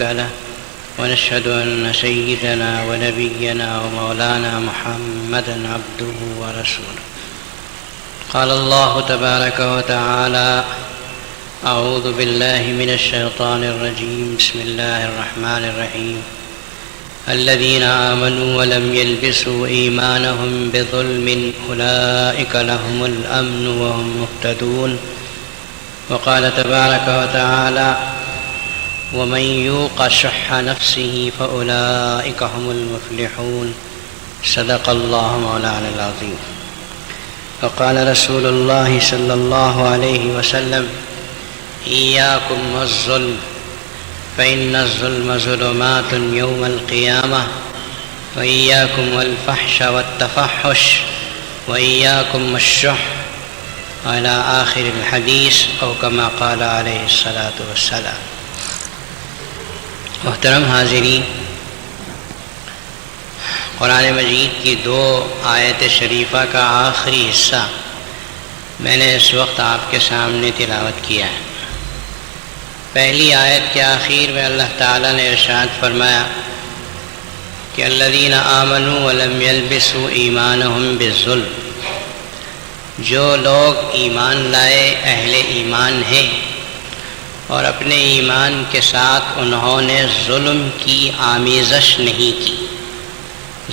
شريك له ونشهد أن سيدنا ونبينا ومولانا محمدا عبده ورسوله. قال الله تبارك وتعالى: أعوذ بالله من الشيطان الرجيم. بسم الله الرحمن الرحيم. الذين آمنوا ولم يلبسوا إيمانهم بظلم أولئك لهم الأمن وهم مهتدون. وقال تبارك وتعالى: ومن يوق شح نفسه فأولئك هم المفلحون. صدق الله مولانا العظيم. وقال رسول الله صلى الله عليه وسلم: إياكم والظلم فإن الظلم ظلمات يوم القيامة، وإياكم والفحش والتفحش، وإياكم والشح، على آخر الحدیث او كما قال علیہ الصلاۃ والسلام. محترم حاضرین، قرآن مجید کی 2 آیت شریفہ کا آخری حصہ میں نے اس وقت آپ کے سامنے تلاوت کیا ہے. پہلی آیت کے آخر میں اللہ تعالیٰ نے ارشاد فرمایا کہ الذین آمنوا ولم یلبسوا ایمانہم بالظلم، جو لوگ ایمان لائے اہل ایمان ہیں اور اپنے ایمان کے ساتھ انہوں نے ظلم کی آمیزش نہیں کی،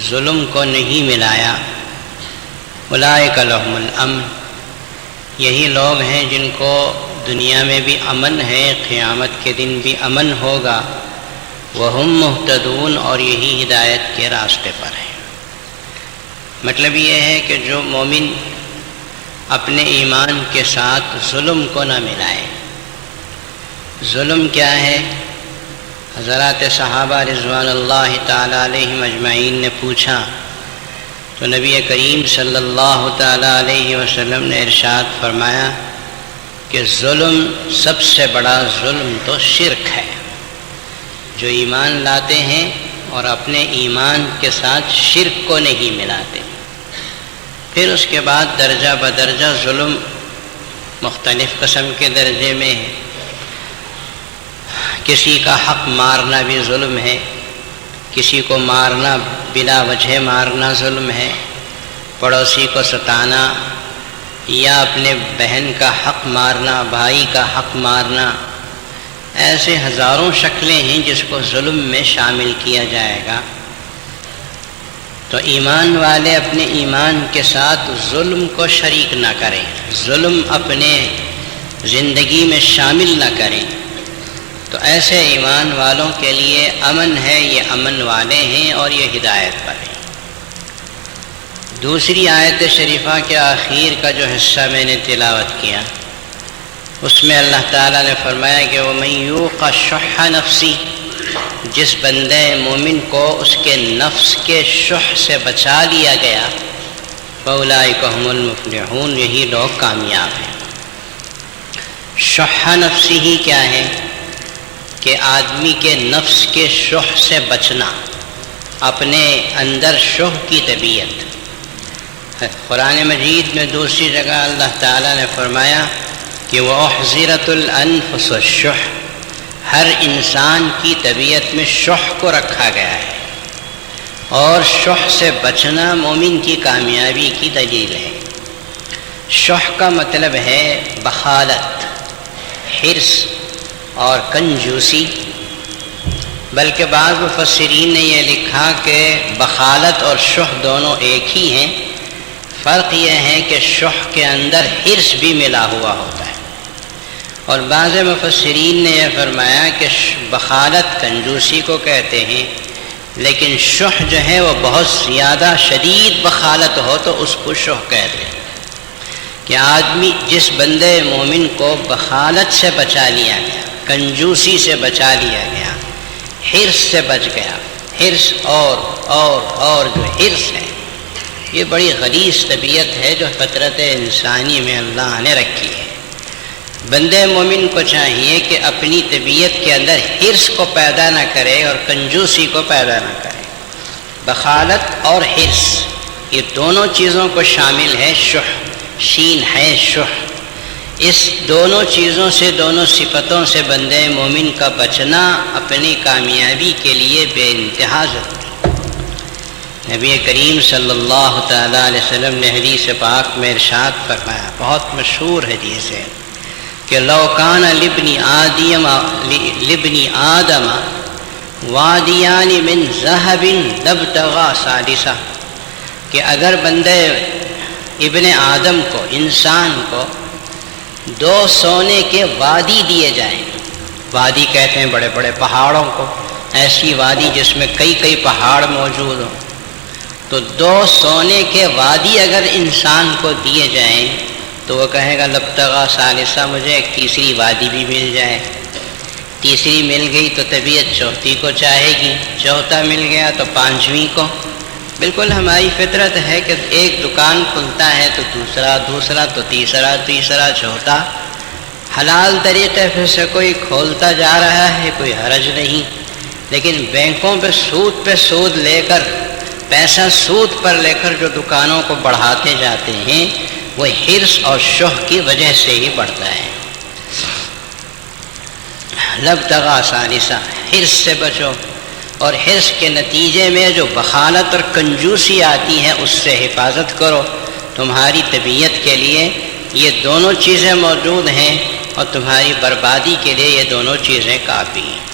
ظلم کو نہیں ملایا، اولئک لہم الامن، یہی لوگ ہیں جن کو دنیا میں بھی امن ہے، قیامت کے دن بھی امن ہوگا. وہم مہتدون، اور یہی ہدایت کے راستے پر ہیں. مطلب یہ ہے کہ جو مومن اپنے ایمان کے ساتھ ظلم کو نہ ملائے. ظلم کیا ہے؟ حضرات صحابہ رضوان اللہ تعالی علیہم اجمعین نے پوچھا تو نبی کریم صلی اللہ تعالی علیہ وسلم نے ارشاد فرمایا کہ ظلم، سب سے بڑا ظلم تو شرک ہے. جو ایمان لاتے ہیں اور اپنے ایمان کے ساتھ شرک کو نہیں ملاتے. پھر اس کے بعد درجہ بدرجہ ظلم مختلف قسم کے درجے میں ہے. کسی کا حق مارنا بھی ظلم ہے، کسی کو مارنا بلا وجہ مارنا ظلم ہے، پڑوسی کو ستانا یا اپنے بہن کا حق مارنا، بھائی کا حق مارنا، ایسے ہزاروں شکلیں ہیں جس کو ظلم میں شامل کیا جائے گا. تو ایمان والے اپنے ایمان کے ساتھ ظلم کو شریک نہ کریں، ظلم اپنے زندگی میں شامل نہ کریں. تو ایسے ایمان والوں کے لیے امن ہے، یہ امن والے ہیں اور یہ ہدایت پر ہیں. دوسری آیت شریفہ کے آخر کا جو حصہ میں نے تلاوت کیا، اس میں اللہ تعالیٰ نے فرمایا کہ وَمَن یُوقَ شُحَّ نَفْسِهِ، جس بندے مومن کو اس کے نفس کے شح سے بچا لیا گیا، فَأُولَئِکَ هُمُ الْمُفْلِحُونَ، یہی لوگ کامیاب ہیں. شح نفسی کیا ہے؟ کہ آدمی کے نفس کے شح سے بچنا، اپنے اندر شح کی طبیعت. قرآن مجید میں دوسری جگہ اللہ تعالیٰ نے فرمایا کہ وَأُحْضِرَتُ الْأَنفُسُ الشُّحَّ، ہر انسان کی طبیعت میں شح کو رکھا گیا ہے، اور شح سے بچنا مومن کی کامیابی کی دلیل ہے. شح کا مطلب ہے بخالت، حرص اور کنجوسی. بلکہ بعض مفسرین نے یہ لکھا کہ بخالت اور شح دونوں ایک ہی ہیں، فرق یہ ہے کہ شح کے اندر حرص بھی ملا ہوا ہوتا ہے. اور بعض مفسرین نے یہ فرمایا کہ بخالت کنجوسی کو کہتے ہیں، لیکن شح جو ہے وہ بہت زیادہ شدید بخالت ہو تو اس کو شح کہتے ہیں. کہ آدمی، جس بندے مومن کو بخالت سے بچا لیا گیا، کنجوسی سے بچا لیا گیا، حرص سے بچ گیا. حرص اور جو حرص ہے یہ بڑی غلیظ طبیعت ہے جو فطرت انسانی میں اللہ نے رکھی ہے. بندے مومن کو چاہیے کہ اپنی طبیعت کے اندر حرص کو پیدا نہ کرے اور کنجوسی کو پیدا نہ کرے. بخالت اور حرص یہ دونوں چیزوں کو شامل ہے شح، شین ہے شح. اس دونوں چیزوں سے، دونوں صفتوں سے بندے مومن کا بچنا اپنی کامیابی کے لیے بے انتہا ضروری۔ نبی کریم صلی اللہ تعالیٰ علیہ وسلم نے حدیث پاک میں ارشاد فرمایا، بہت مشہور حدیث ہے کہ لو کان لابن آدم وادیان من ذہب لابتغى ثالثا، کہ اگر بندے ابن آدم کو، انسان کو 2 سونے کے وادی دیے جائیں، وادی کہتے ہیں بڑے بڑے پہاڑوں کو، ایسی وادی جس میں کئی پہاڑ موجود ہوں، تو 2 سونے کے وادی اگر انسان کو دیے جائیں تو وہ کہے گا لابتغى ثالثا، مجھے ایک تیسری وادی بھی مل جائے۔ تیسری مل گئی تو طبیعت چوتھی کو چاہے گی، چوتھا مل گیا تو 5ویں کو۔ بالکل ہماری فطرت ہے کہ ایک دکان کھلتا ہے تو دوسرا تو تیسرا چوتھا، حلال طریقے سے کوئی کھولتا جا رہا ہے، کوئی حرج نہیں۔ لیکن بینکوں پہ سود لے کر، پیسہ سود پر لے کر جو دکانوں کو بڑھاتے جاتے ہیں، وہ حرص اور شح کی وجہ سے ہی بڑھتا ہے۔ لابتغى ثالثا، حرص سے بچو، اور حرص کے نتیجے میں جو بخالت اور کنجوسی آتی ہے اس سے حفاظت کرو۔ تمہاری طبیعت کے لیے یہ دونوں چیزیں موجود ہیں اور تمہاری بربادی کے لیے یہ دونوں چیزیں کافی ہیں۔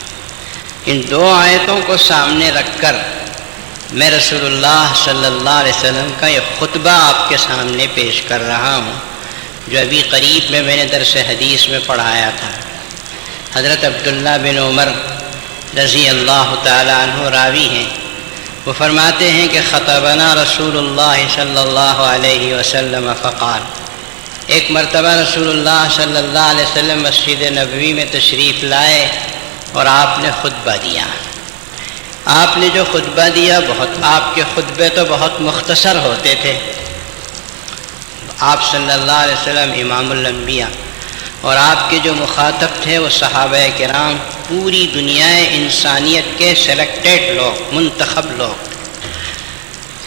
ان 2 آیتوں کو سامنے رکھ کر میں رسول اللہ صلی اللہ علیہ وسلم کا یہ خطبہ آپ کے سامنے پیش کر رہا ہوں، جو ابھی قریب میں نے درس حدیث میں پڑھایا تھا۔ حضرت عبداللہ بن عمر رضی اللہ تعالیٰ عنہ راوی ہیں، وہ فرماتے ہیں کہ خطبنا رسول اللہ صلی اللہ علیہ وسلم فقال، ایک مرتبہ رسول اللہ صلی اللہ علیہ وسلم مسجد نبوی میں تشریف لائے اور آپ نے خطبہ دیا۔ آپ نے جو خطبہ دیا، آپ کے خطبے تو بہت مختصر ہوتے تھے۔ آپ صلی اللہ علیہ وسلم امام الانبیاء، اور آپ کے جو مخاطب تھے وہ صحابہ کرام، پوری دنیا انسانیت کے سلیکٹڈ لوگ، منتخب لوگ،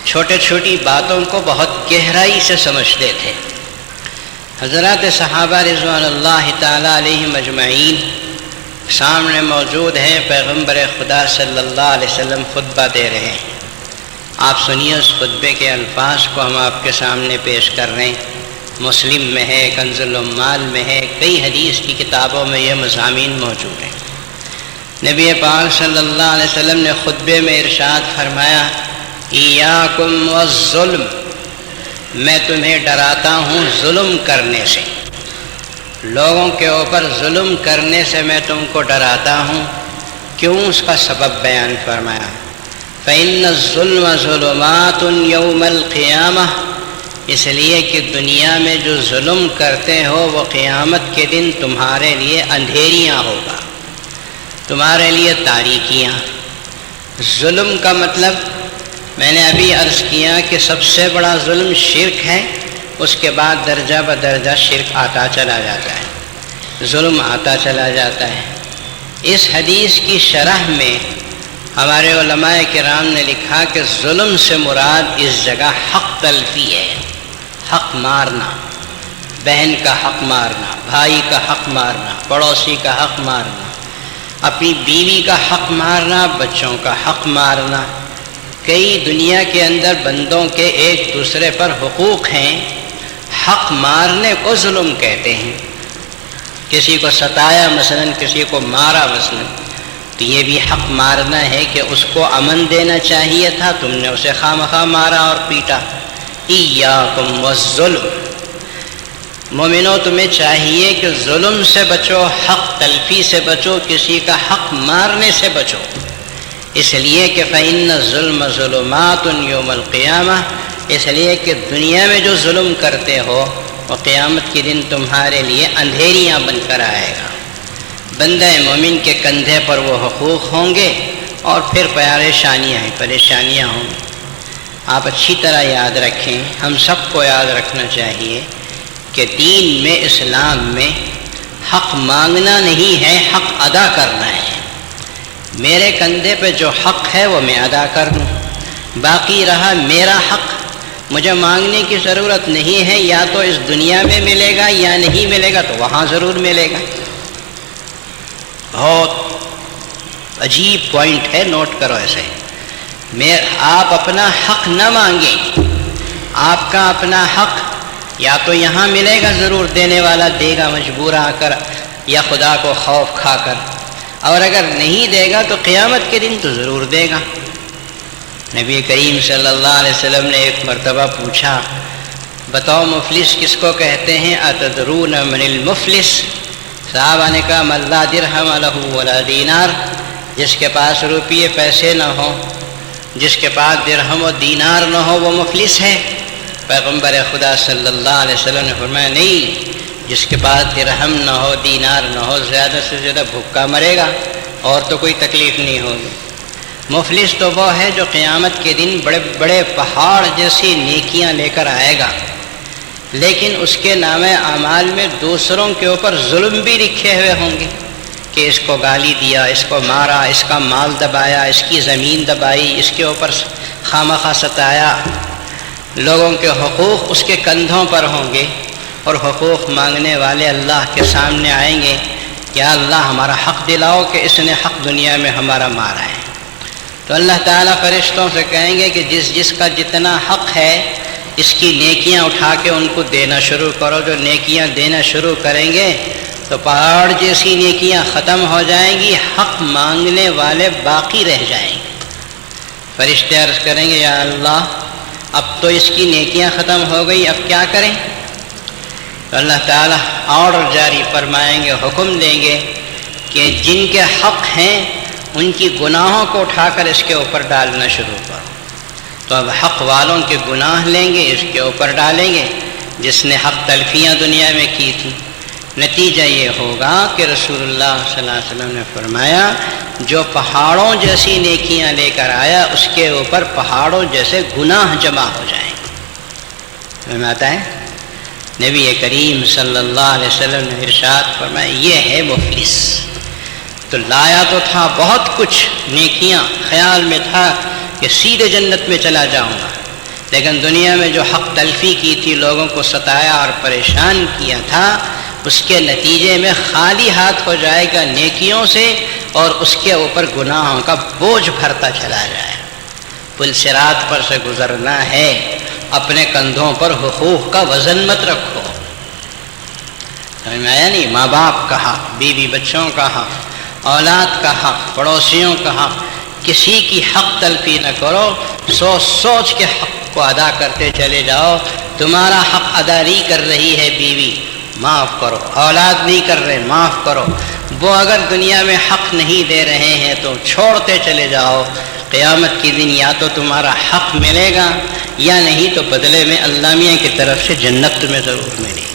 چھوٹی باتوں کو بہت گہرائی سے سمجھتے تھے۔ حضرات صحابہ رضوان اللہ تعالیٰ علیہم اجمعین سامنے موجود ہیں، پیغمبر خدا صلی اللہ علیہ وسلم خطبہ دے رہے ہیں۔ آپ سنیے اس خطبے کے الفاظ کو، ہم آپ کے سامنے پیش کر رہے ہیں۔ مسلم میں ہے، کنز العمال میں ہے، کئی حدیث کی کتابوں میں یہ مضامین موجود ہیں۔ نبی پاک صلی اللہ علیہ وسلم نے خطبے میں ارشاد فرمایا، ایاکم والظلم، میں تمہیں ڈراتا ہوں ظلم کرنے سے، لوگوں کے اوپر ظلم کرنے سے میں تم کو ڈراتا ہوں۔ کیوں؟ اس کا سبب بیان فرمایا، فَإِنَّ الظُّلْمَ ظُلُمَاتٌ يَوْمَ الْقِيَامَةِ، اس لیے کہ دنیا میں جو ظلم کرتے ہو وہ قیامت کے دن تمہارے لیے اندھیریاں ہوگا، تمہارے لیے تاریکیاں۔ ظلم کا مطلب میں نے ابھی عرض کیا کہ سب سے بڑا ظلم شرک ہے، اس کے بعد درجہ بدرجہ شرک آتا چلا جاتا ہے، ظلم آتا چلا جاتا ہے۔ اس حدیث کی شرح میں ہمارے علماء کرام نے لکھا کہ ظلم سے مراد اس جگہ حق تلفی ہے، حق مارنا، بہن کا حق مارنا، بھائی کا حق مارنا، پڑوسی کا حق مارنا، اپنی بیوی کا حق مارنا، بچوں کا حق مارنا۔ کئی دنیا کے اندر بندوں کے ایک دوسرے پر حقوق ہیں، حق مارنے کو ظلم کہتے ہیں۔ کسی کو ستایا مثلا، کسی کو مارا مثلا، تو یہ بھی حق مارنا ہے کہ اس کو امن دینا چاہیے تھا، تم نے اسے خواہ مارا اور پیٹا۔ ایاکم والظلم، مومنو تمہیں چاہیے کہ ظلم سے بچو، حق تلفی سے بچو، کسی کا حق مارنے سے بچو، اس لیے کہ فإن الظلم ظلمات یوم القیامہ، اس لیے کہ دنیا میں جو ظلم کرتے ہو وہ قیامت کے دن تمہارے لیے اندھیریاں بن کر آئے گا۔ بندہ مومن کے کندھے پر وہ حقوق ہوں گے اور پھر پریشانیاں ہوں گی۔ آپ اچھی طرح یاد رکھیں، ہم سب کو یاد رکھنا چاہیے کہ دین میں، اسلام میں حق مانگنا نہیں ہے، حق ادا کرنا ہے۔ میرے کندھے پہ جو حق ہے وہ میں ادا کر دوں، باقی رہا میرا حق، مجھے مانگنے کی ضرورت نہیں ہے، یا تو اس دنیا میں ملے گا یا نہیں ملے گا، تو وہاں ضرور ملے گا۔ بہت عجیب پوائنٹ ہے، نوٹ کرو ایسے۔ آپ اپنا حق نہ مانگیں، آپ کا اپنا حق یا تو یہاں ملے گا ضرور، دینے والا دے گا مجبور آ کر یا خدا کو خوف کھا کر، اور اگر نہیں دے گا تو قیامت کے دن تو ضرور دے گا۔ نبی کریم صلی اللہ علیہ وسلم نے ایک مرتبہ پوچھا، بتاؤ مفلس کس کو کہتے ہیں؟ اتدرون من المفلس؟ صحابہ نے کہا من لا درہم لہ ولا دینار، جس کے پاس روپیے پیسے نہ ہوں، جس کے پاس درہم و دینار نہ ہو، وہ مفلس ہے۔ پیغمبر خدا صلی اللہ علیہ وسلم نے فرمایا نہیں، جس کے پاس درہم نہ ہو دینار نہ ہو، زیادہ سے زیادہ بھوکا مرے گا، اور تو کوئی تکلیف نہیں ہوگی۔ مفلس تو وہ ہے جو قیامت کے دن بڑے بڑے پہاڑ جیسی نیکیاں لے کر آئے گا، لیکن اس کے نام اعمال میں دوسروں کے اوپر ظلم بھی لکھے ہوئے ہوں گے کہ اس کو گالی دیا، اس کو مارا، اس کا مال دبایا، اس کی زمین دبائی، اس کے اوپر خامخواہ ستایا۔ لوگوں کے حقوق اس کے کندھوں پر ہوں گے، اور حقوق مانگنے والے اللہ کے سامنے آئیں گے، یا اللہ ہمارا حق دلاؤ کہ اس نے حق دنیا میں ہمارا مارا ہے۔ تو اللہ تعالیٰ فرشتوں سے کہیں گے کہ جس جس کا جتنا حق ہے اس کی نیکیاں اٹھا کے ان کو دینا شروع کرو۔ جو نیکیاں دینا شروع کریں گے تو پہاڑ جیسی نیکیاں ختم ہو جائیں گی، حق مانگنے والے باقی رہ جائیں گے۔ فرشتے عرض کریں گے یا اللہ اب تو اس کی نیکیاں ختم ہو گئی، اب کیا کریں؟ تو اللہ تعالیٰ آرڈر جاری فرمائیں گے، حکم دیں گے کہ جن کے حق ہیں ان کی گناہوں کو اٹھا کر اس کے اوپر ڈالنا شروع کرو۔ تو اب حق والوں کے گناہ لیں گے، اس کے اوپر ڈالیں گے، جس نے حق تلفیاں دنیا میں کی تھی۔ نتیجہ یہ ہوگا کہ رسول اللہ صلی اللہ علیہ وسلم نے فرمایا جو پہاڑوں جیسی نیکیاں لے کر آیا اس کے اوپر پہاڑوں جیسے گناہ جمع ہو جائیں گے۔ آتا ہے نبی کریم صلی اللہ علیہ وسلم نے ارشاد فرمایا یہ ہے مفلس۔ تو لایا تو تھا بہت کچھ نیکیاں، خیال میں تھا کہ سیدھے جنت میں چلا جاؤں گا، لیکن دنیا میں جو حق تلفی کی تھی، لوگوں کو ستایا اور پریشان کیا تھا، اس کے نتیجے میں خالی ہاتھ ہو جائے گا نیکیوں سے، اور اس کے اوپر گناہوں کا بوجھ بھرتا چلا جائے۔ پل صراط پر سے گزرنا ہے، اپنے کندھوں پر حقوق کا وزن مت رکھو۔ سمجھ میں آیا نہیں؟ ماں باپ کا حق، بیوی بچوں کا حق، اولاد کا حق، پڑوسیوں کا حق، کسی کی حق تلفی نہ کرو، سوچ سوچ کے حق کو ادا کرتے چلے جاؤ۔ تمہارا حق ادا نہیں کر رہی ہے بیوی، معاف کرو، اولاد نہیں کر رہے، معاف کرو، وہ اگر دنیا میں حق نہیں دے رہے ہیں تو چھوڑتے چلے جاؤ۔ قیامت کے دن یا تو تمہارا حق ملے گا یا نہیں تو بدلے میں اللہ میاں کی طرف سے جنت تمہیں ضرور ملے گی۔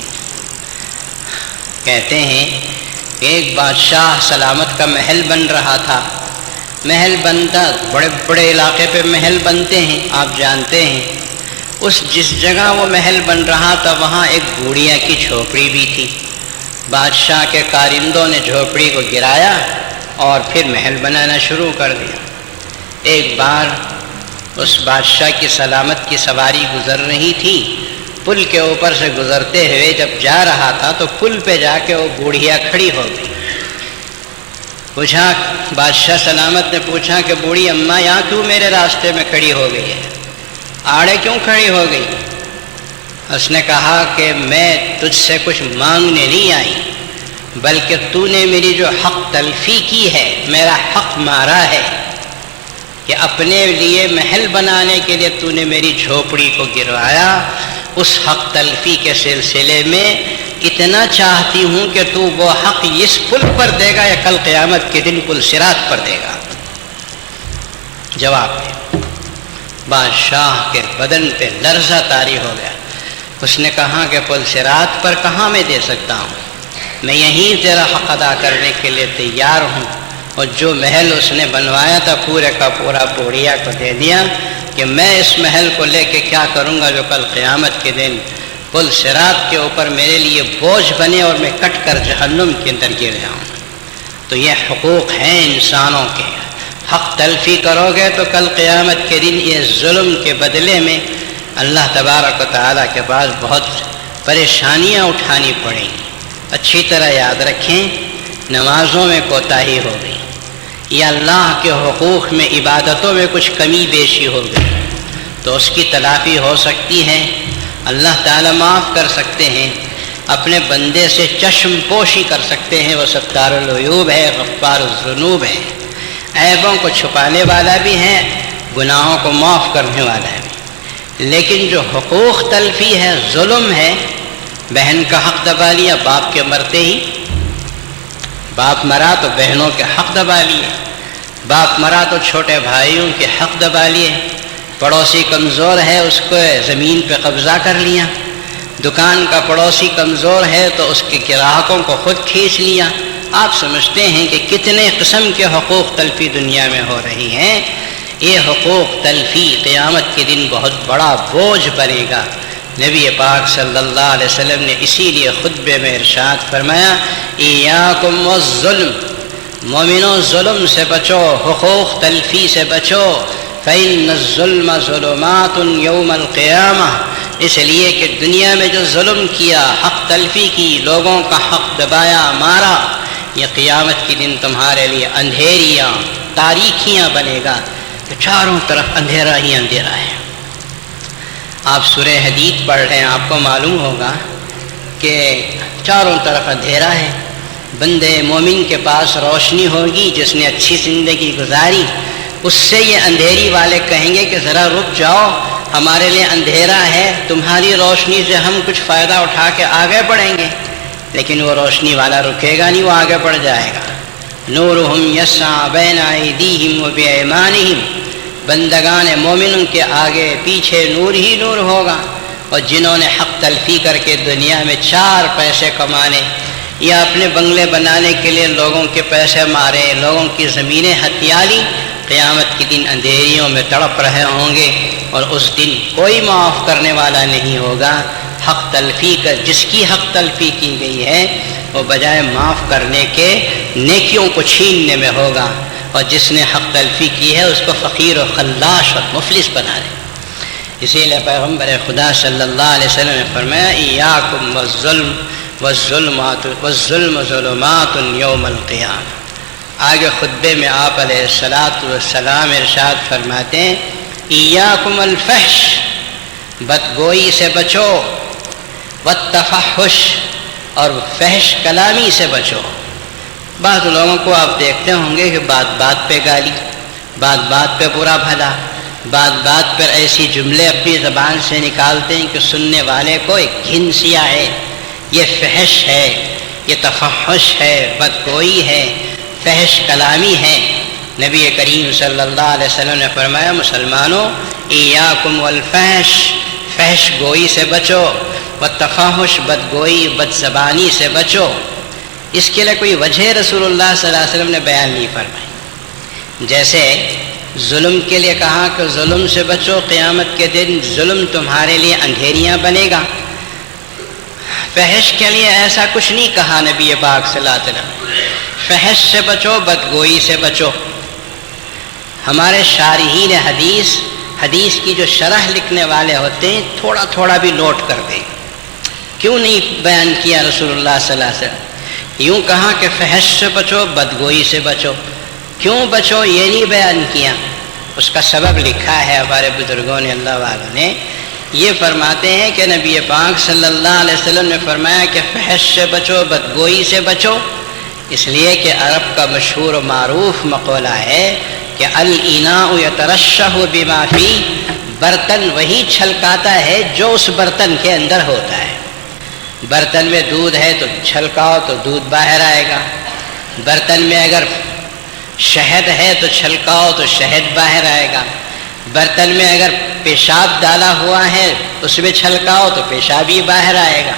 کہتے ہیں ایک بادشاہ سلامت کا محل بن رہا تھا۔ محل بنتا، بڑے بڑے علاقے پہ محل بنتے ہیں، آپ جانتے ہیں۔ جس جگہ وہ محل بن رہا تھا وہاں ایک بوڑھیا کی جھوپڑی بھی تھی۔ بادشاہ کے کارندوں نے جھوپڑی کو گرایا اور پھر محل بنانا شروع کر دیا۔ ایک بار اس بادشاہ کی سلامت کی سواری گزر رہی تھی، پل کے اوپر سے گزرتے ہوئے جب جا رہا تھا تو پل پہ جا کے وہ بوڑھیا کھڑی ہو گئی۔ پوچھا، بادشاہ سلامت نے پوچھا کہ بوڑھی اماں یہاں کیوں میرے راستے میں کھڑی ہو گئی ہے، آڑے کیوں کھڑی ہو گئی؟ اس نے کہا کہ میں تجھ سے کچھ مانگنے نہیں آئی، بلکہ تو نے میری جو حق تلفی کی ہے، میرا حق مارا ہے کہ اپنے لیے محل بنانے کے لیے تو نے میری جھوپڑی کو گروایا۔ اس حق تلفی کے سلسلے میں اتنا چاہتی ہوں کہ تو وہ حق اس پل پر دے گا یا کل قیامت کے دن پل صراط پر دے گا؟ جواب دے۔ بادشاہ کے بدن پہ لرزہ طاری ہو گیا۔ اس نے کہا کہ پل صراط پر کہاں میں دے سکتا ہوں، میں یہیں تیرا حق ادا کرنے کے لیے تیار ہوں۔ اور جو محل اس نے بنوایا تھا پورے کا پورا بوڑھیا کو دے دیا کہ میں اس محل کو لے کے کیا کروں گا جو کل قیامت کے دن پل صراط کے اوپر میرے لیے بوجھ بنے اور میں کٹ کر جہنم کے اندر گر جاؤں۔ تو یہ حقوق ہیں انسانوں کے، حق تلفی کرو گے تو کل قیامت کے دن یہ ظلم کے بدلے میں اللہ تبارک و تعالیٰ کے پاس بہت پریشانیاں اٹھانی پڑیں گی۔ اچھی طرح یاد رکھیں، نمازوں میں کوتاہی ہو گئی یا اللہ کے حقوق میں عبادتوں میں کچھ کمی بیشی ہو گئی تو اس کی تلافی ہو سکتی ہے، اللہ تعالیٰ معاف کر سکتے ہیں، اپنے بندے سے چشم پوشی کر سکتے ہیں۔ وہ ستار العیوب ہے، غفار الذنوب ہے، عیبوں کو چھپانے والا بھی ہے، گناہوں کو معاف کرنے والا ہے۔ لیکن جو حقوق تلفی ہے، ظلم ہے، بہن کا حق دبا لیا باپ کے مرتے ہی، باپ مرا تو بہنوں کے حق دبا لیے، باپ مرا تو چھوٹے بھائیوں کے حق دبا لیے، پڑوسی کمزور ہے اس کو زمین پہ قبضہ کر لیا، دکان کا پڑوسی کمزور ہے تو اس کے گراہکوں کو خود کھینچ لیا۔ آپ سمجھتے ہیں کہ کتنے قسم کے حقوق تلفی دنیا میں ہو رہی ہیں۔ یہ حقوق تلفی قیامت کے دن بہت بڑا بوجھ بنے گا۔ نبی پاک صلی اللہ علیہ وسلم نے اسی لیے خطبے میں ارشاد فرمایا، ایاکم والظلم، مومنوں ظلم سے بچو، حقوق تلفی سے بچو، فإن الظلم ظلمات یوم القیامہ، اس لیے کہ دنیا میں جو ظلم کیا، حق تلفی کی، لوگوں کا حق دبایا، مارا، یہ قیامت کے دن تمہارے لیے اندھیریاں، تاریکیاں بنے گا کہ چاروں طرف اندھیرا ہی اندھیرا ہے۔ آپ سورہ حدید پڑھ رہے ہیں، آپ کو معلوم ہوگا کہ چاروں طرف اندھیرا ہے۔ بندے مومن کے پاس روشنی ہوگی جس نے اچھی زندگی گزاری، اس سے یہ اندھیری والے کہیں گے کہ ذرا رک جاؤ، ہمارے لیے اندھیرا ہے، تمہاری روشنی سے ہم کچھ فائدہ اٹھا کے آگے بڑھیں گے۔ لیکن وہ روشنی والا رکے گا نہیں، وہ آگے بڑھ جائے گا۔ نورہم یسعی بین ایدیہم وبایمانہم، بندگان مومن کے آگے پیچھے نور ہی نور ہوگا۔ اور جنہوں نے حق تلفی کر کے دنیا میں 4 پیسے کمانے یا اپنے بنگلے بنانے کے لیے لوگوں کے پیسے مارے، لوگوں کی زمینیں ہتھیا لی، قیامت کے دن اندھیریوں میں تڑپ رہے ہوں گے، اور اس دن کوئی معاف کرنے والا نہیں ہوگا۔ حق تلفی کا، جس کی حق تلفی کی گئی ہے وہ بجائے معاف کرنے کے نیکیوں کو چھیننے میں ہوگا، اور جس نے حق تلفی کی ہے اس کو فقیر و خلاش اور مفلس بنا دے۔ اسی لیے پیغمبر خدا صلی اللہ علیہ وسلم نے فرمایا، ایاکم والظلم والظلم ظلمات یوم القیامہ۔ آگے خطبے میں آپ علیہ السلام ارشاد فرماتے ہیں، ایاکم الفحش، بدگوئی سے بچو، والتفحش، اور فحش کلامی سے بچو۔ بعض لوگوں کو آپ دیکھتے ہوں گے کہ بات بات پہ گالی، بات بات پہ برا بھلا، بات بات پر ایسی جملے اپنی زبان سے نکالتے ہیں کہ سننے والے کو ایک گھن سی آئے۔ یہ فحش ہے، یہ تفحش ہے، بدگوئی ہے، فحش کلامی ہے۔ نبی کریم صلی اللہ علیہ وسلم نے فرمایا، مسلمانوں، ایاکم والفحش، فحش گوئی سے بچو، والتفحش، بدگوئی، بد زبانی سے بچو۔ اس کے لیے کوئی وجہ رسول اللہ صلی اللہ علیہ وسلم نے بیان نہیں فرمائی۔ جیسے ظلم کے لیے کہا کہ ظلم سے بچو، قیامت کے دن ظلم تمہارے لیے اندھیریاں بنے گا۔ فحش کے لیے ایسا کچھ نہیں کہا نبی پاک صلی اللہ علیہ وسلم، فحش سے بچو، بدگوئی سے بچو۔ ہمارے شارحین حدیث کی جو شرح لکھنے والے ہوتے ہیں، تھوڑا تھوڑا بھی نوٹ کر دیں، کیوں نہیں بیان کیا رسول اللہ صلی اللہ علیہ وسلم؟ یوں کہا کہ فحش سے بچو، بدگوئی سے بچو، کیوں بچو یہ نہیں بیان کیا؟ اس کا سبب لکھا ہے ہمارے بزرگوں نے، اللہ والوں نے۔ یہ فرماتے ہیں کہ نبی پاک صلی اللہ علیہ وسلم نے فرمایا کہ فحش سے بچو، بدگوئی سے بچو، اس لیے کہ عرب کا مشہور و معروف مقولہ ہے کہ الاناء یترشح بما فی، برتن وہی چھلکاتا ہے جو اس برتن کے اندر ہوتا ہے۔ برتن میں دودھ ہے تو چھلکاؤ تو دودھ باہر آئے گا، برتن میں اگر شہد ہے تو چھلکاؤ تو شہد باہر آئے گا، برتن میں اگر پیشاب ڈالا ہوا ہے اس میں چھلکاؤ تو پیشاب ہی باہر آئے گا۔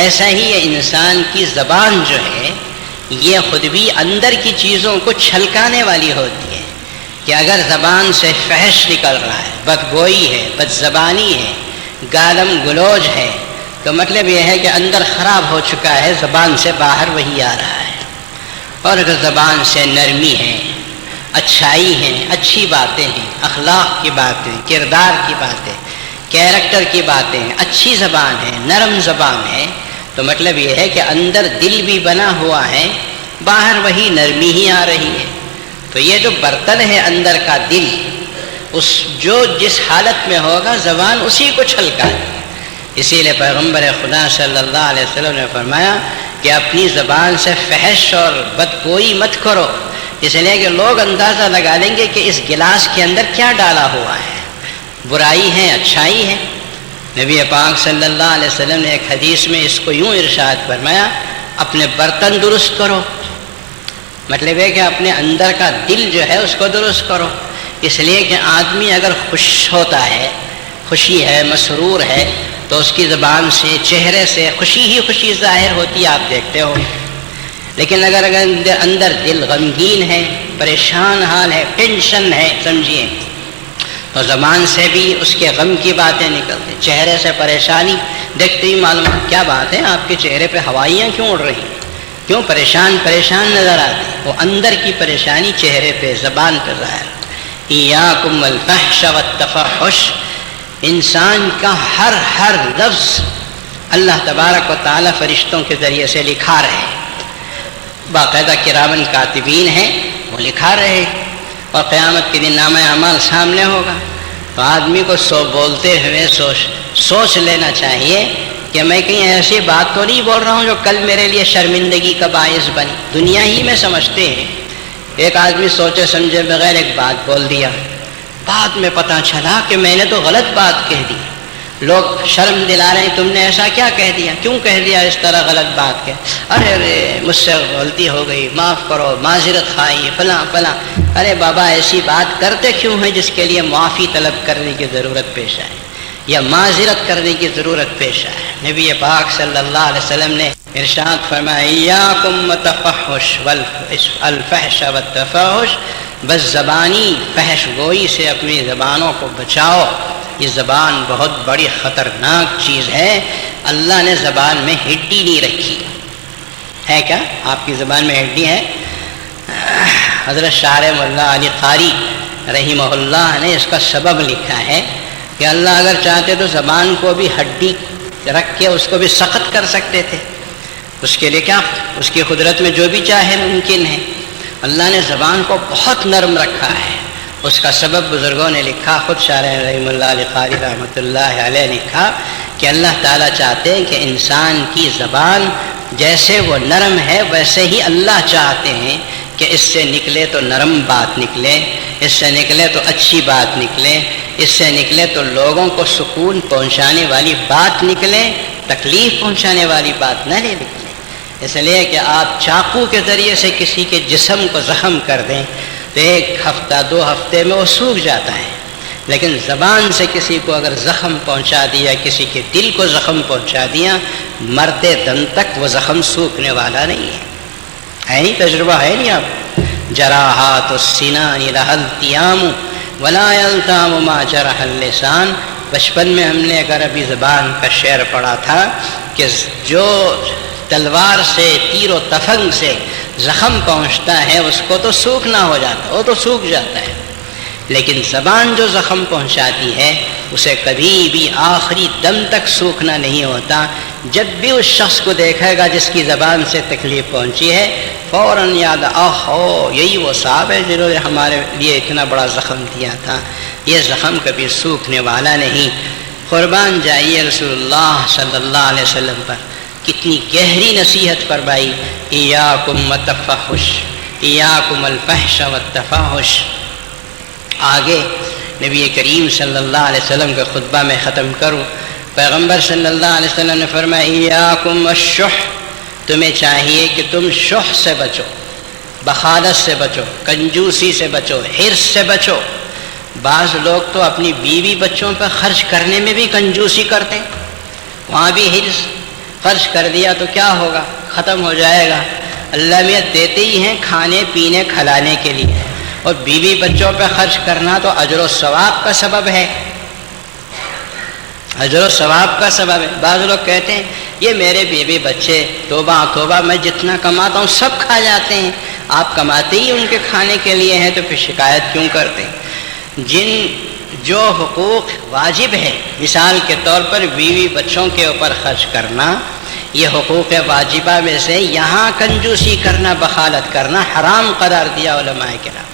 ایسا ہی یہ انسان کی زبان جو ہے یہ خود بھی اندر کی چیزوں کو چھلکانے والی ہوتی ہے، کہ اگر زبان سے فحش نکل رہا ہے، بدگوئی ہے، بد زبانی ہے، گالم گلوچ ہے، تو مطلب یہ ہے کہ اندر خراب ہو چکا ہے، زبان سے باہر وہی آ رہا ہے۔ اور اگر زبان سے نرمی ہے، اچھائی ہیں، اچھی باتیں ہیں، اخلاق کی باتیں، کردار کی باتیں، کیریکٹر کی باتیں ہیں، اچھی زبان ہے، نرم زبان ہے، تو مطلب یہ ہے کہ اندر دل بھی بنا ہوا ہے، باہر وہی نرمی ہی آ رہی ہے۔ تو یہ جو برتن ہے اندر کا دل، اس جو جس حالت میں ہوگا زبان اسی کو چھلکا ہے۔ اسی لیے پیغمبر خدا صلی اللہ علیہ وسلم نے فرمایا کہ اپنی زبان سے فحش اور بدگوئی مت کرو، اس لیے کہ لوگ اندازہ لگا لیں گے کہ اس گلاس کے اندر کیا ڈالا ہوا ہے، برائی ہے اچھائی ہے۔ نبی پاک صلی اللہ علیہ وسلم نے ایک حدیث میں اس کو یوں ارشاد فرمایا، اپنے برتن درست کرو، مطلب ہے کہ اپنے اندر کا دل جو ہے اس کو درست کرو۔ اس لیے کہ آدمی اگر خوش ہوتا ہے، خوشی ہے، مسرور ہے، تو اس کی زبان سے، چہرے سے خوشی ہی خوشی ظاہر ہوتی ہے، آپ دیکھتے ہو۔ لیکن اگر اندر دل غمگین ہے، پریشان حال ہے، ٹینشن ہے، سمجھیے، تو زبان سے بھی اس کے غم کی باتیں نکلتی، چہرے سے پریشانی دیکھتے ہی معلوم کیا بات ہے، آپ کے چہرے پہ ہوائیاں کیوں اڑ رہی ہیں، کیوں پریشان نظر آتے ہیں، وہ اندر کی پریشانی چہرے پہ، زبان پہ ظاہر۔ ایاکم الفحش والتفحش، انسان کا ہر لفظ اللہ تبارک و تعالی فرشتوں کے ذریعے سے لکھا رہے، باقاعدہ کرامن کاتبین ہیں، وہ لکھا رہے، اور قیامت کے دن نامہ اعمال سامنے ہوگا۔ تو آدمی کو بولتے ہوئے سوچ لینا چاہیے کہ میں کہیں ایسی بات تو نہیں بول رہا ہوں جو کل میرے لیے شرمندگی کا باعث بنی۔ دنیا ہی میں سمجھتے ہیں، ایک آدمی سوچے سمجھے بغیر ایک بات بول دیا، بعد میں پتہ چلا کہ میں نے تو غلط بات کہہ دی، لوگ شرم دلا رہے ہیں، تم نے ایسا کیا کہہ دیا، کیوں کہہ دیا اس طرح غلط بات کے، ارے مجھ سے غلطی ہو گئی، معاف کرو، معذرت خواہی، فلاں فلاں۔ ارے بابا ایسی بات کرتے کیوں ہیں جس کے لیے معافی طلب کرنے کی ضرورت پیش آئے یا معذرت کرنے کی ضرورت پیش آئے۔ نبی پاک صلی اللہ علیہ وسلم نے ارشاد فرمایا، ایاکم والتفحش والفحش والتفحش، بس زبانی فحش گوئی سے اپنی زبانوں کو بچاؤ۔ یہ زبان بہت بڑی خطرناک چیز ہے، اللہ نے زبان میں ہڈی نہیں رکھی ہے۔ کیا آپ کی زبان میں ہڈی ہے؟ حضرت شاعر مولا علی قاری رحمہ اللہ نے اس کا سبب لکھا ہے کہ اللہ اگر چاہتے تو زبان کو بھی ہڈی رکھ کے اس کو بھی سخت کر سکتے تھے، اس کے لیے کیا، اس کی قدرت میں جو بھی چاہے ممکن ہے۔ اللہ نے زبان کو بہت نرم رکھا ہے، اس کا سبب بزرگوں نے لکھا، خود شاعر رحمہ اللہ علی قاری رحمۃ اللہ علیہ نے لکھا کہ اللہ تعالیٰ چاہتے ہیں کہ انسان کی زبان جیسے وہ نرم ہے ویسے ہی اللہ چاہتے ہیں کہ اس سے نکلے تو نرم بات نکلے، اس سے نکلے تو اچھی بات نکلے، اس سے نکلے تو لوگوں کو سکون پہنچانے والی بات نکلے، تکلیف پہنچانے والی بات نہ نکلے۔ اس لیے کہ آپ چاقو کے ذریعے سے کسی کے جسم کو زخم کر دیں تو ایک ہفتہ 2 ہفتے میں وہ سوکھ جاتا ہے، لیکن زبان سے کسی کو اگر زخم پہنچا دیا، کسی کے دل کو زخم پہنچا دیا، مرتے دم تک وہ زخم سوکھنے والا نہیں ہے۔ نہیں تجربہ ہے نہیں آپ؟ جراحات السنان لها التیام ولا یلتام ما جرح اللسان۔ بچپن میں ہم نے ایک عربی زبان کا شعر پڑھا تھا کہ جو تلوار سے، تیر و تفنگ سے زخم پہنچتا ہے اس کو تو سوکھنا ہو جاتا، وہ تو سوکھ جاتا ہے، لیکن زبان جو زخم پہنچاتی ہے اسے کبھی بھی آخری دم تک سوکھنا نہیں ہوتا۔ جب بھی اس شخص کو دیکھے گا جس کی زبان سے تکلیف پہنچی ہے، فوراً یاد یہی وہ صاحب ہے جنہوں نے ہمارے لیے اتنا بڑا زخم دیا تھا، یہ زخم کبھی سوکھنے والا نہیں۔ قربان جائیے رسول اللہ صلی اللہ علیہ وسلم پر، کتنی گہری نصیحت فرمائی، ایاکم والتفحش، ایاکم الفحش والتفحش۔ آگے نبی کریم صلی اللہ علیہ وسلم کے خطبہ میں ختم کروں، پیغمبر صلی اللہ علیہ وسلم نے فرمایا، ایاکم الشح، تمہیں چاہیے کہ تم شح سے بچو، بخالت سے بچو، کنجوسی سے بچو، حرص سے بچو۔ بعض لوگ تو اپنی بیوی بچوں پر خرچ کرنے میں بھی کنجوسی کرتے ہیں، وہاں بھی حرص، خرچ کر دیا تو کیا ہوگا، ختم ہو جائے گا۔ اللہ میاں دیتے ہی ہیں کھانے پینے کھلانے کے لیے، اور بیوی بچوں پہ خرچ کرنا تو اجر و ثواب کا سبب ہے، اجر و ثواب کا سبب ہے۔ بعض لوگ کہتے ہیں یہ میرے بیوی بچے، توبہ توبہ، میں جتنا کماتا ہوں سب کھا جاتے ہیں، آپ کماتے ہی ان کے کھانے کے لیے ہیں تو پھر شکایت کیوں کرتے ہیں؟ جن جو حقوق واجب ہے، مثال کے طور پر بیوی بچوں کے اوپر خرچ کرنا، یہ حقوق واجبہ میں سے یہاں کنجوسی کرنا، بخالت کرنا حرام قرار دیا علماء کرام۔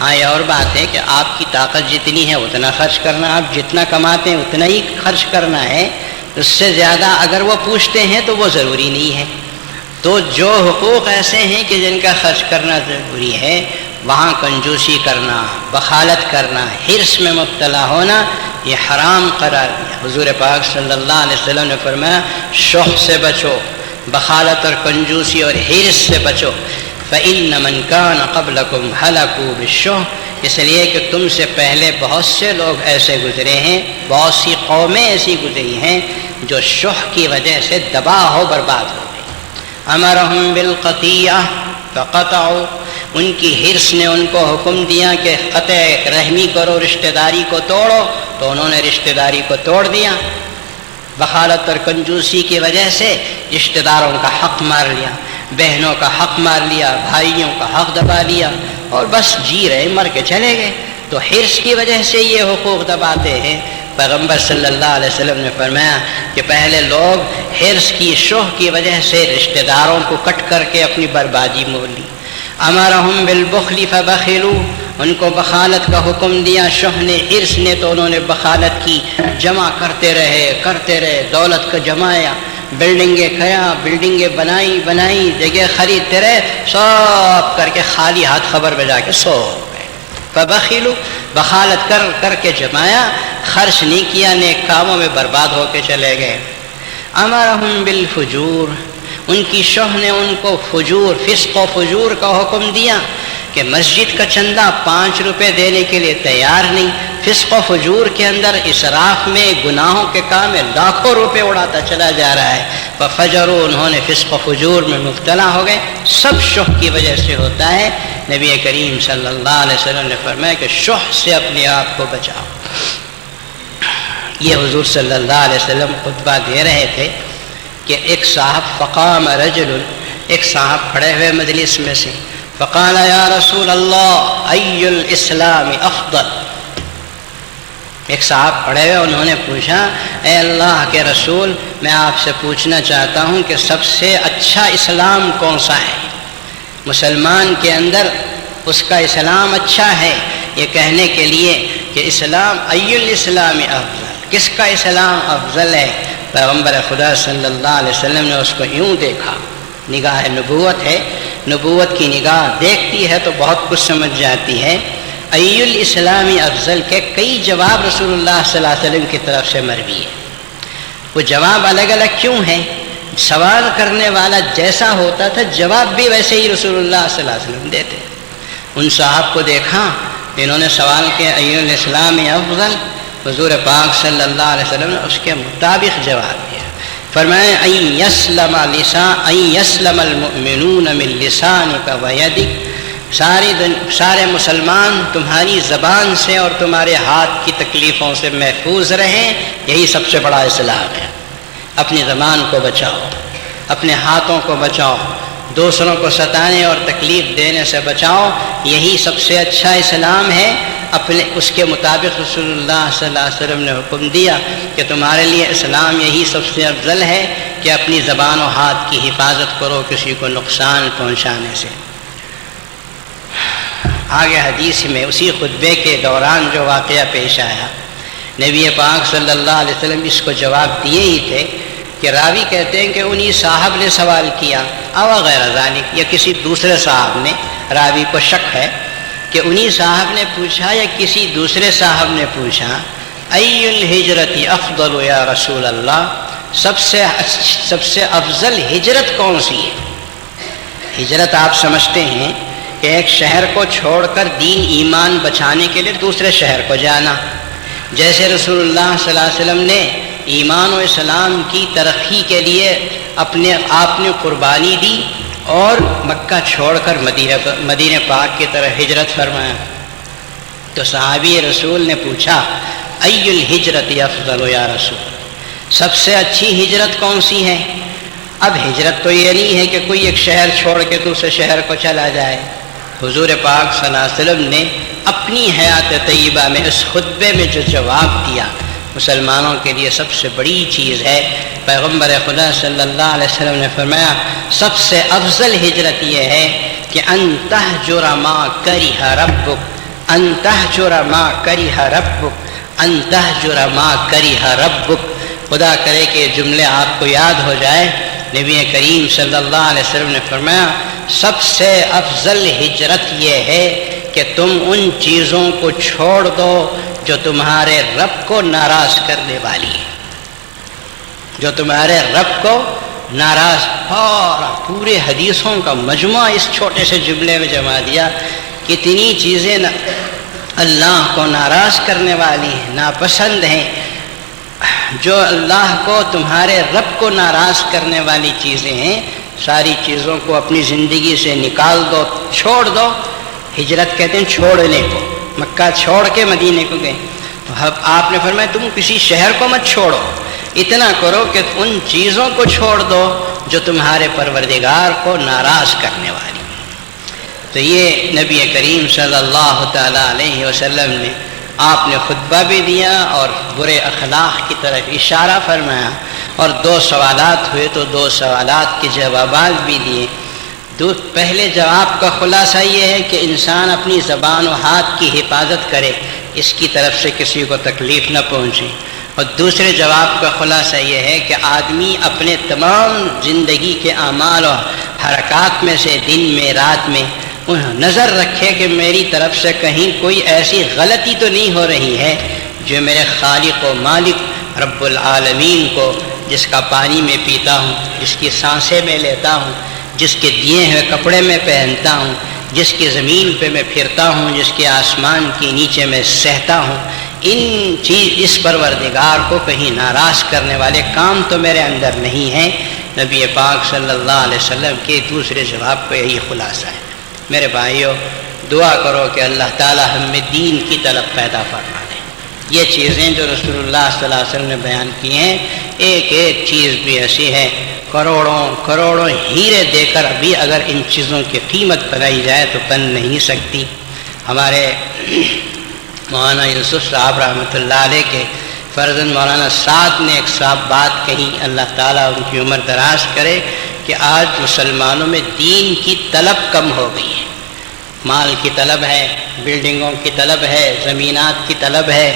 ہاں یہ اور بات ہے کہ آپ کی طاقت جتنی ہے اتنا خرچ کرنا، آپ جتنا کماتے ہیں اتنا ہی خرچ کرنا ہے، اس سے زیادہ اگر وہ پوچھتے ہیں تو وہ ضروری نہیں ہے۔ تو جو حقوق ایسے ہیں کہ جن کا خرچ کرنا ضروری ہے، وہاں کنجوسی کرنا، بخالت کرنا، حرص میں مبتلا ہونا، یہ حرام قرار دیا۔ حضور پاک صلی اللہ علیہ وسلم نے فرمایا شح سے بچو، بخالت اور کنجوسی اور حرص سے بچو۔ فَإِنَّ مَنْ كَانَ قَبْلَكُمْ هَلَكُوا بِالشُّحِّ، اس لیے کہ تم سے پہلے بہت سے لوگ ایسے گزرے ہیں، بہت سی قومیں ایسی گزری ہیں جو شح کی وجہ سے تباہ ہو برباد ہو گئی۔ امرهم بالقطیعہ فقطعوا، ان کی حرص نے ان کو حکم دیا کہ قطع رحمی کرو، رشتہ داری کو توڑو، تو انہوں نے رشتہ داری کو توڑ دیا۔ بخالت اور کنجوسی کی وجہ سے رشتہ داروں کا حق مار لیا، بہنوں کا حق مار لیا، بھائیوں کا حق دبا لیا، اور بس جی رہے، مر کے چلے گئے۔ تو حرص کی وجہ سے یہ حقوق دباتے ہیں۔ پیغمبر صلی اللہ علیہ وسلم نے فرمایا کہ پہلے لوگ حرص کی شح کی وجہ سے رشتہ داروں کو کٹ کر کے اپنی بربادی مول لی۔ امرهم بالبخل فبخلوا، ان کو بخالت کا حکم دیا شح نے، حرص نے، تو انہوں نے بخالت کی، جمع کرتے رہے، دولت کو جمایا، بلڈنگیں کھیا، بلڈنگیں بنائی، جگہ خریدتے رہے، سب کر کے خالی ہاتھ خبر میں جا کے سو گئے۔ فبخلوا، بخالت کر کے جمایا، خرچ نہیں کیا، نیک کاموں میں برباد ہو کے چلے گئے۔ امرهم بالفجور، ان کی شح نے ان کو فجور، فسق و فجور کا حکم دیا کہ مسجد کا چندہ 5 روپے دینے کے لیے تیار نہیں، فسق و فجور کے اندر اسراف میں، گناہوں کے کام میں لاکھوں روپے اڑاتا چلا جا رہا ہے۔ ففجروا، انہوں نے فسق و فجور میں مبتلا ہو گئے۔ سب شح کی وجہ سے ہوتا ہے۔ نبی کریم صلی اللہ علیہ وسلم نے فرمایا کہ شح سے اپنے آپ کو بچاؤ۔ یہ حضور صلی اللہ علیہ وسلم خطبہ دے رہے تھے کہ ایک صاحب فقام رجل، ایک صاحب کھڑے ہوئے مجلس میں سے، فقال یا رسول اللہ ای الاسلام افضل، ایک صاحب کھڑے ہوئے، انہوں نے پوچھا اے اللہ کے رسول، میں آپ سے پوچھنا چاہتا ہوں کہ سب سے اچھا اسلام کون سا ہے؟ مسلمان کے اندر اس کا اسلام اچھا ہے، یہ کہنے کے لیے کہ اسلام ای الاسلام افضل، کس کا اسلام افضل ہے؟ پیغمبر خدا صلی اللہ علیہ وسلم نے اس کو یوں دیکھا، نگاہ نبوت ہے، نبوت کی نگاہ دیکھتی ہے تو بہت کچھ سمجھ جاتی ہے۔ ای الاسلام افضل کے کئی جواب رسول اللہ صلی اللہ علیہ وسلم کی طرف سے مروی ہے۔ وہ جواب الگ الگ کیوں ہیں؟ سوال کرنے والا جیسا ہوتا تھا جواب بھی ویسے ہی رسول اللہ صلی اللہ علیہ وسلم دیتے۔ ان صاحب کو دیکھا، انہوں نے سوال کیا ای الاسلام افضل، حضور پاک صلی اللہ علیہ وسلم نے اس کے مطابق جواب دیا۔ فرمایا ان یسلم المؤمنون من لسانک ویدک، سارے مسلمان تمہاری زبان سے اور تمہارے ہاتھ کی تکلیفوں سے محفوظ رہیں، یہی سب سے بڑا اسلام ہے۔ اپنی زبان کو بچاؤ، اپنے ہاتھوں کو بچاؤ، دوسروں کو ستانے اور تکلیف دینے سے بچاؤ، یہی سب سے اچھا اسلام ہے۔ اپنے اس کے مطابق رسول اللہ صلی اللہ علیہ وسلم نے حکم دیا کہ تمہارے لیے اسلام یہی سب سے افضل ہے کہ اپنی زبان و ہاتھ کی حفاظت کرو کسی کو نقصان پہنچانے سے۔ آگے حدیث میں اسی خطبے کے دوران جو واقعہ پیش آیا، نبی پاک صلی اللہ علیہ وسلم اس کو جواب دیے ہی تھے کہ راوی کہتے ہیں کہ انہی صاحب نے سوال کیا او غیر ذالک، یا کسی دوسرے صاحب نے، راوی کو شک ہے کہ انہی صاحب نے پوچھا یا کسی دوسرے صاحب نے پوچھا ای الہجرت افضل یا رسول اللہ، سب سے افضل ہجرت کون سی ہے؟ ہجرت آپ سمجھتے ہیں کہ ایک شہر کو چھوڑ کر دین ایمان بچانے کے لیے دوسرے شہر کو جانا، جیسے رسول اللہ صلی اللہ علیہ وسلم نے ایمان و اسلام کی ترقی کے لیے آپ نے قربانی دی اور مکہ چھوڑ کر مدینہ پاک کی طرف ہجرت فرمایا۔ تو صحابی رسول نے پوچھا ای الہجرت افضل یا رسول، سب سے اچھی ہجرت کون سی ہے؟ اب ہجرت تو یہ نہیں ہے کہ کوئی ایک شہر چھوڑ کے دوسرے شہر کو چلا جائے، حضور پاک صلی اللہ علیہ وسلم نے اب اپنی حیات طیبہ میں اس خطبے میں جو جواب دیا مسلمانوں کے لیے سب سے بڑی چیز ہے۔ پیغمبر خدا صلی اللہ علیہ وسلم نے فرمایا سب سے افضل ہجرت یہ ہے کہ ان تہجر ما کرہ ربک، ان تہجر ما کرہ ربک، ان تہجر ما کرہ ربک۔ خدا کرے کہ یہ جملے آپ کو یاد ہو جائے۔ نبی کریم صلی اللہ علیہ وسلم نے فرمایا سب سے افضل ہجرت یہ ہے کہ تم ان چیزوں کو چھوڑ دو جو تمہارے رب کو ناراض کرنے والی ہے، جو تمہارے رب کو ناراض۔ اور پورے حدیثوں کا مجموعہ اس چھوٹے سے جملے میں جمع دیا۔ کتنی چیزیں اللہ کو ناراض کرنے والی ہیں، ناپسند ہیں، جو اللہ کو تمہارے رب کو ناراض کرنے والی چیزیں ہیں، ساری چیزوں کو اپنی زندگی سے نکال دو، چھوڑ دو۔ ہجرت کہتے ہیں چھوڑنے کو، مکہ چھوڑ کے مدینے کو گئے۔ تو آپ نے فرمایا تم کسی شہر کو مت چھوڑو، اتنا کرو کہ ان چیزوں کو چھوڑ دو جو تمہارے پروردگار کو ناراض کرنے والی۔ تو یہ نبی کریم صلی اللہ تعالیٰ علیہ وسلم نے آپ نے خطبہ بھی دیا اور برے اخلاق کی طرف اشارہ فرمایا، اور 2 سوالات ہوئے تو 2 سوالات کے جوابات بھی دیے۔ پہلے جواب کا خلاصہ یہ ہے کہ انسان اپنی زبان و ہاتھ کی حفاظت کرے، اس کی طرف سے کسی کو تکلیف نہ پہنچے، اور دوسرے جواب کا خلاصہ یہ ہے کہ آدمی اپنے تمام زندگی کے اعمال و حرکات میں سے دن میں رات میں نظر رکھے کہ میری طرف سے کہیں کوئی ایسی غلطی تو نہیں ہو رہی ہے جو میرے خالق و مالک رب العالمین کو، جس کا پانی میں پیتا ہوں، جس کی سانسیں میں لیتا ہوں، جس کے دیے ہوئے کپڑے میں پہنتا ہوں، جس کی زمین پہ میں پھرتا ہوں، جس کے آسمان کے نیچے میں سہتا ہوں، اس پروردگار کو کہیں ناراض کرنے والے کام تو میرے اندر نہیں ہیں۔ نبی پاک صلی اللہ علیہ وسلم کے دوسرے جواب کا یہی خلاصہ ہے۔ میرے بھائیوں، دعا کرو کہ اللہ تعالی ہم میں دین کی طلب پیدا فرما دے۔ یہ چیزیں جو رسول اللہ صلی اللہ علیہ وسلم نے بیان کی ہیں، ایک ایک چیز بھی ایسی ہے، کروڑوں کروڑوں ہیرے دے کر ابھی اگر ان چیزوں کی قیمت بنائی جائے تو بن نہیں سکتی۔ ہمارے مولانا یوسف صاحب رحمۃ اللہ علیہ کے فرزند مولانا سعد نے ایک صاحب بات کہی، اللہ تعالیٰ ان کی عمر دراز کرے، کہ آج مسلمانوں میں دین کی طلب کم ہو گئی ہے۔ مال کی طلب ہے، بلڈنگوں کی طلب ہے، زمینات کی طلب ہے،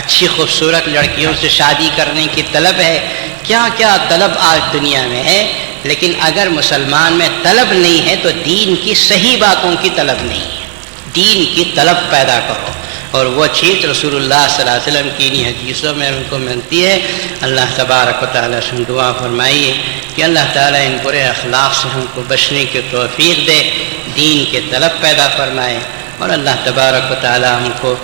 اچھی خوبصورت لڑکیوں سے شادی کرنے کی طلب ہے، کیا کیا طلب آج دنیا میں ہے۔ لیکن اگر مسلمان میں طلب نہیں ہے تو دین کی صحیح باتوں کی طلب نہیں ہے۔ دین کی طلب پیدا کرو، اور وہ چیز رسول اللہ صلی اللہ علیہ وسلم کی انہی حدیثوں میں ان کو ملتی ہے۔ اللہ تبارک و تعالیٰ سے دعا فرمائیے کہ اللہ تعالیٰ ان برے اخلاق سے ہم کو بچنے کی توفیق دے، دین کے طلب پیدا فرمائے، اور اللہ تبارک و تعالیٰ ہم کو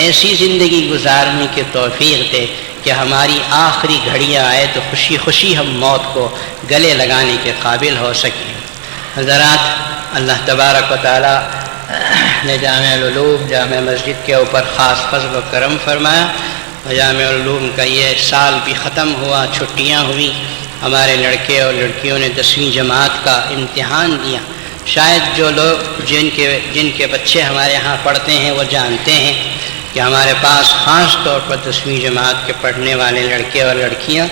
ایسی زندگی گزارنے کی توفیق دے کہ ہماری آخری گھڑیاں آئے تو خوشی خوشی ہم موت کو گلے لگانے کے قابل ہو سکیں۔ حضرات، اللہ تبارک و تعالیٰ نے جامع العلوم جامع مسجد کے اوپر خاص فضل و کرم فرمایا۔ جامع العلوم کا یہ سال بھی ختم ہوا، چھٹیاں ہوئی، ہمارے لڑکے اور لڑکیوں نے 10ویں جماعت کا امتحان دیا۔ شاید جو لوگ جن کے بچے ہمارے ہاں پڑھتے ہیں وہ جانتے ہیں کہ ہمارے پاس خاص طور پر 10ویں جماعت کے پڑھنے والے لڑکے اور لڑکیاں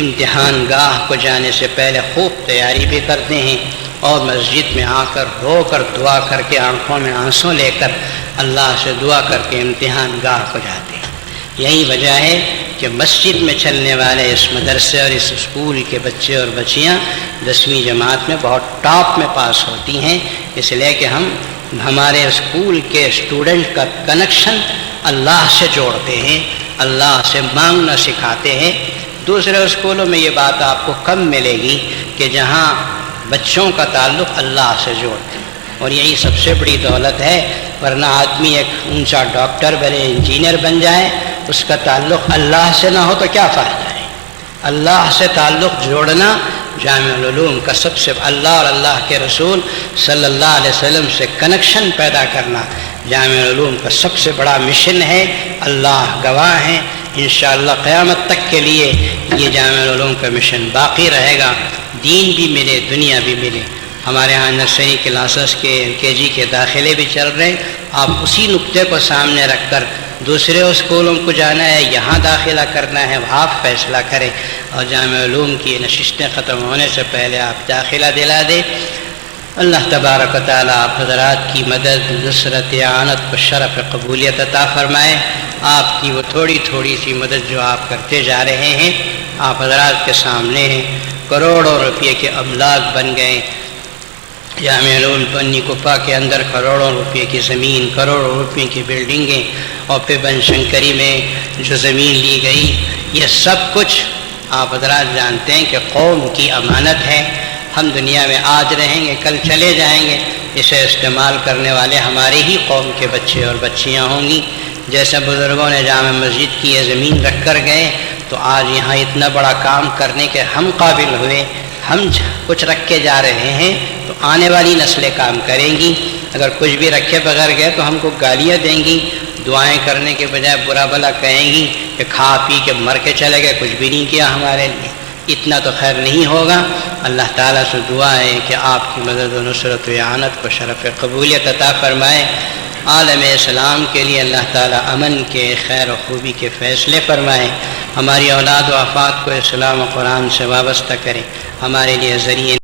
امتحان گاہ کو جانے سے پہلے خوب تیاری بھی کرتے ہیں، اور مسجد میں آ کر رو کر دعا کر کے آنکھوں میں آنسوں لے کر اللہ سے دعا کر کے امتحان گاہ کو جاتے ہیں۔ یہی وجہ ہے کہ مسجد میں چلنے والے اس مدرسے اور اس اسکول کے بچے اور بچیاں 10ویں جماعت میں بہت ٹاپ میں پاس ہوتی ہیں، اس لیے کہ ہمارے اسکول کے اسٹوڈنٹ کا کنیکشن اللہ سے جوڑتے ہیں، اللہ سے مانگنا سکھاتے ہیں۔ دوسرے اسکولوں میں یہ بات آپ کو کم ملے گی کہ جہاں بچوں کا تعلق اللہ سے جوڑتے ہیں، اور یہی سب سے بڑی دولت ہے۔ ورنہ آدمی ایک اونچا ڈاکٹر بنے، انجینئر بن جائے، اس کا تعلق اللہ سے نہ ہو تو کیا فائدہ ہے۔ اللہ سے تعلق جوڑنا جامع العلوم کا سب سے، اللہ اور اللہ کے رسول صلی اللہ علیہ وسلم سے کنیکشن پیدا کرنا جامع العلوم کا سب سے بڑا مشن ہے۔ اللہ گواہ ہیں، انشاءاللہ قیامت تک کے لیے یہ جامع العلوم کا مشن باقی رہے گا، دین بھی ملے، دنیا بھی ملے۔ ہمارے ہاں نرسری کلاسز کے LKG کے داخلے بھی چل رہے ہیں، آپ اسی نقطے کو سامنے رکھ کر دوسرے اسکولوں کو جانا ہے، یہاں داخلہ کرنا ہے، وہاں فیصلہ کریں، اور جامعہ علوم کی نشستیں ختم ہونے سے پہلے آپ داخلہ دلا دیں۔ اللہ تبارک و تعالیٰ آپ حضرات کی مدد، نصرت، اعانت و شرف قبولیت عطا فرمائے۔ آپ کی وہ تھوڑی تھوڑی سی مدد جو آپ کرتے جا رہے ہیں، آپ حضرات کے سامنے ہیں، کروڑوں روپے کے املاک بن گئے۔ جامعہ علوم پنی کپا کے اندر کروڑوں روپے کی زمین، کروڑوں روپے کی بلڈنگیں، اور پھر بن شنکری میں جو زمین لی گئی، یہ سب کچھ آپ حضرات جانتے ہیں کہ قوم کی امانت ہے۔ ہم دنیا میں آج رہیں گے، کل چلے جائیں گے، اسے استعمال کرنے والے ہمارے ہی قوم کے بچے اور بچیاں ہوں گی۔ جیسے بزرگوں نے جامع مسجد کی یہ زمین رکھ کر گئے، تو آج یہاں اتنا بڑا کام کرنے کے ہم قابل ہوئے، ہم کچھ رکھ کے جا رہے ہیں، تو آنے والی نسلیں کام کریں گی۔ اگر کچھ بھی رکھے بغیر گئے تو ہم کو گالیاں دیں گی، دعائیں کرنے کے بجائے برا بھلا کہیں گی کہ کھا پی کے مر کے چلے گئے، کچھ بھی نہیں کیا ہمارے لیے۔ اتنا تو خیر نہیں ہوگا۔ اللہ تعالیٰ سے دعا ہے کہ آپ کی مدد و نصرت و اعانت کو شرف قبولیت عطا فرمائے۔ عالم اسلام کے لیے اللہ تعالیٰ امن کے، خیر و خوبی کے فیصلے فرمائے۔ ہماری اولاد و افات کو اسلام و قرآن سے وابستہ کریں، ہمارے لیے ذریعے